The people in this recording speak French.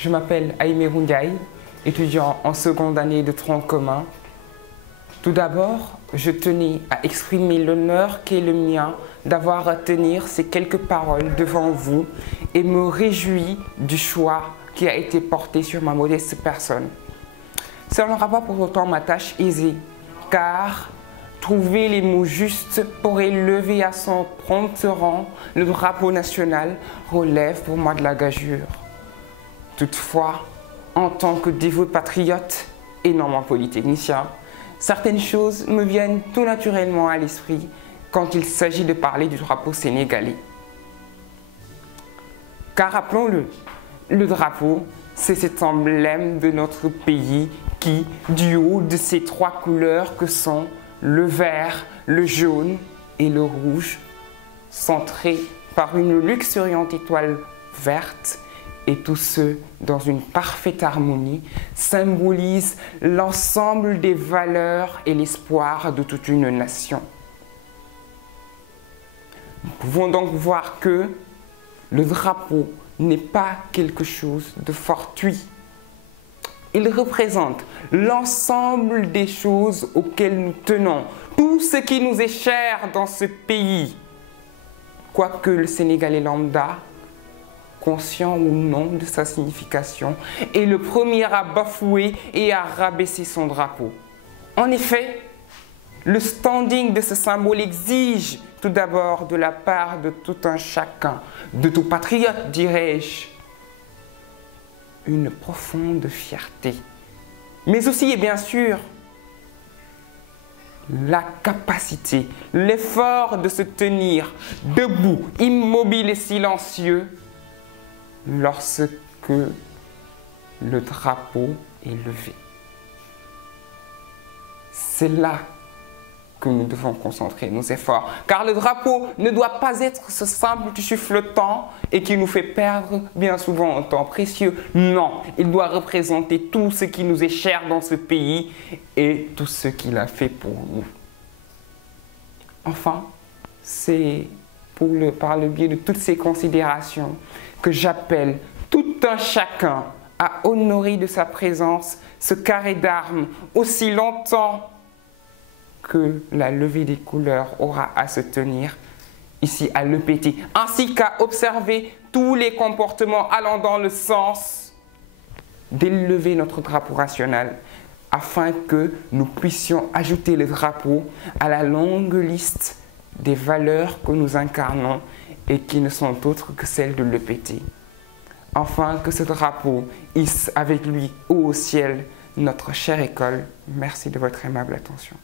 Je m'appelle Aïmérou Ndiaye, étudiant en seconde année de tronc commun. Tout d'abord, je tenais à exprimer l'honneur qui est le mien d'avoir à tenir ces quelques paroles devant vous et me réjouis du choix qui a été porté sur ma modeste personne. Ça n'aura pas pour autant ma tâche aisée, car trouver les mots justes pour élever à son prompt rang le drapeau national relève pour moi de la gageure. Toutefois, en tant que dévot patriote et non un polytechnicien, certaines choses me viennent tout naturellement à l'esprit quand il s'agit de parler du drapeau sénégalais. Car rappelons-le, le drapeau, c'est cet emblème de notre pays qui, du haut de ces trois couleurs que sont le vert, le jaune et le rouge, centré par une luxuriante étoile verte, et tous ceux dans une parfaite harmonie, symbolisent l'ensemble des valeurs et l'espoir de toute une nation. Nous pouvons donc voir que le drapeau n'est pas quelque chose de fortuit. Il représente l'ensemble des choses auxquelles nous tenons, tout ce qui nous est cher dans ce pays. Quoique le Sénégalais lambda, conscient ou non de sa signification, est le premier à bafouer et à rabaisser son drapeau. En effet, le standing de ce symbole exige tout d'abord de la part de tout un chacun, de tout patriote, dirais-je, une profonde fierté, mais aussi et bien sûr la capacité, l'effort de se tenir debout, immobile et silencieux lorsque le drapeau est levé. C'est là que nous devons concentrer nos efforts, car le drapeau ne doit pas être ce simple tissu flottant et qui nous fait perdre bien souvent un temps précieux. Non, il doit représenter tout ce qui nous est cher dans ce pays et tout ce qu'il a fait pour nous. Enfin, c'est par le biais de toutes ces considérations que j'appelle tout un chacun à honorer de sa présence ce carré d'armes aussi longtemps que la levée des couleurs aura à se tenir ici à l'EPT, ainsi qu'à observer tous les comportements allant dans le sens d'élever notre drapeau national afin que nous puissions ajouter le drapeau à la longue liste des valeurs que nous incarnons et qui ne sont autres que celles de l'EPT. Enfin, que ce drapeau hisse avec lui haut au ciel notre chère école. Merci de votre aimable attention.